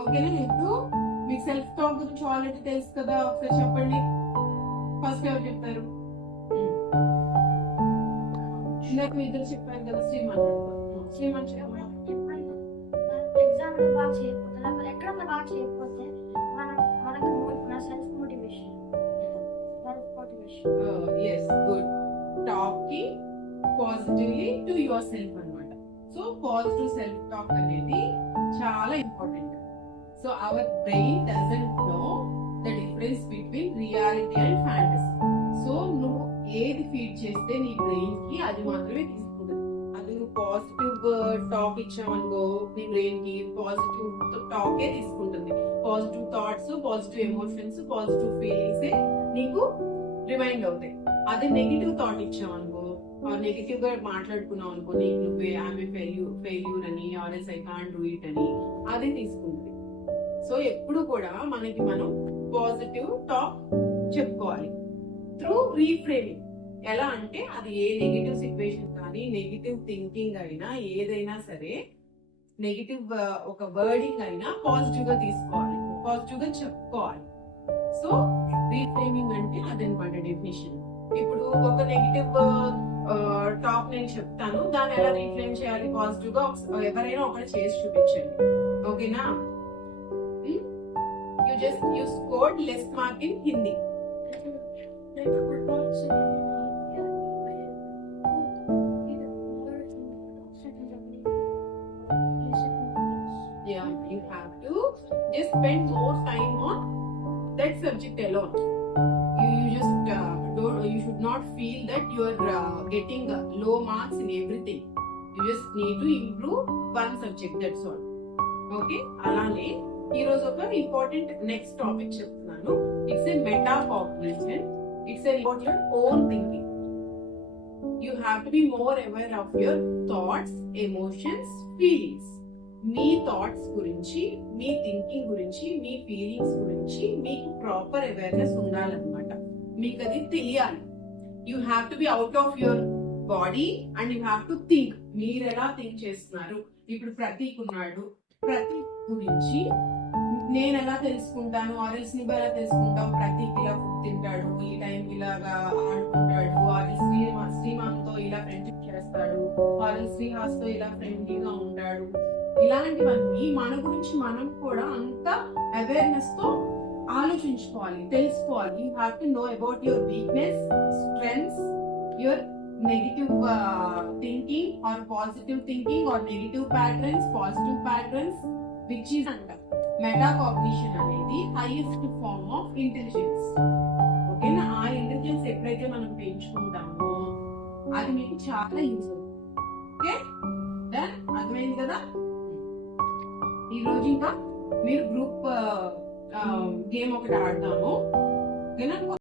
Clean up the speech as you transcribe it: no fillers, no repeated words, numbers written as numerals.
ఓకేనా? ఇప్పుడు మీకు సెల్ఫ్ టాక్ గురించి ఆల్రెడీ తెలుసు కదా, ఒకసారి చెప్పండి. ఫస్ట్ ఎవరు చెప్తారు? ఇందాక మీ ఇద్దరు చెప్పారు కదా, శ్రీమాన్. శ్రీమాన్ ఎగ్జామ్ బాగా చేయకపోతే లేకపోతే ఎక్కడ బాగా చేయకపోతే మనకు మన self motivation yes, good. Talking positively to yourself అన్నమాట. సో పాజిటివ్ సెల్ఫ్ టాక్ అనేది చాలా important. So our brain doesn't know the difference between reality and fantasy. So నువ్వు ఏది ఫీడ్ చేస్తే నీ బ్రెయిన్ కి అది మాత్రమే తీసుకుంటుంది. అది నువ్వు పాజిటివ్ టాక్ ఇచ్చావనుకో, నీ బ్రెయిన్ కి పాజిటివ్ టాకే తీసుకుంటుంది. Positive thoughts, positive emotions, positive feelings నీకు రిమైండ్ అవుతాయి. అదే నెగిటివ్ థాట్ ఇచ్చావనుకో, నెగిటివ్ గా మాట్లాడుకున్నావు అనుకో, నీకు నువ్వే ఆమె ఫెయిల్యూర్ అని, RS I can't do it అని అదే తీసుకుంటుంది. సో ఎప్పుడు కూడా మనకి మనం పాజిటివ్ టాక్ చెప్పుకోవాలి త్రూ రీఫ్రేమింగ్. ఎలా అంటే అది ఏ నెగిటివ్ సిచ్యువేషన్ కానీ, నెగిటివ్ థింకింగ్ అయినా, ఏదైనా సరే నెగిటివ్ ఒక వర్డింగ్ అయినా పాజిటివ్ గా తీసుకోవాలి, పాజిటివ్ గా చెప్పుకోవాలి. సో రీఫ్రేమింగ్ అంటే అదనమాట డెఫినేషన్. ఇప్పుడు ఒక నెగిటివ్ టాక్ నేను చెప్తాను, దాన్ని ఎలా రీఫ్రేమ్ చేయాలి పాజిటివ్ గా ఎవరైనా ఒకటి చేసి చూపించండి. ఓకేనా? you scored less mark in Hindi. Yeah, you have to just spend more time on that subject alone. You should not feel that you are getting low marks in everything. You just need to improve one subject, that's all. Okay? అలానే ఈ రోజు ఒక important next topic చెప్తున్నాను. It's a meta cognition. It's about your own thinking. You have to be more aware of your thoughts, emotions, feelings. Me thoughts గురించి, మీ thinking గురించి, మీ feelings గురించి మీకు proper awareness ఉండాలన్నమాట. మీకు అది తెలియాలి. You have to be out of your body and you have to think. మీరు ఎలా థింక్ చేస్తున్నారు? ఇప్పుడు ప్రతీక్ ఉన్నాడు, ప్రతీక్ గురించి నేను ఎలా తెలుసుకుంటాను, ఆర్ఎల్స్ నువ్వు ఎలా తెలుసుకుంటావు? ప్రతీక్ ఇలా ఫుడ్ తింటాడు, ఈ టైం ఇలాగా ఆడుకుంటాడు, ఆర్ఎల్ శ్రీమాన్తో ఇలా ఫ్రెండ్షిప్ చేస్తాడు, ఆర్ఎల్ శ్రీహాస్ తో ఇలా ఫ్రెండ్లీగా ఉంటాడు. ఇలాంటివన్నీ మన గురించి మనం కూడా అంత అవేర్నెస్ తో ఆలోచించుకోవాలి, తెలుసుకోవాలి. You have to know about your weakness, strengths, your negative thinking or positive thinking or negative patterns, positive patterns, which is అంట మెటాకాగ్నిషన్ అనేది హైయెస్ట్ ఫార్మ్ ఆఫ్ ఇంటెలిజెన్స్. ఓకేనా? ఆ ఇంటెలిజెన్స్ ఎప్పుడైతే మనం పెంచుకుంటామో అది మీకు చాలా యూజ్ అవుతుంది. Okay, done? అర్థమైంది కదా? ఈ రోజు ఇంకా మీరు గ్రూప్ గేమ్ ఒకటి ఆడతాము. ఓకేనా?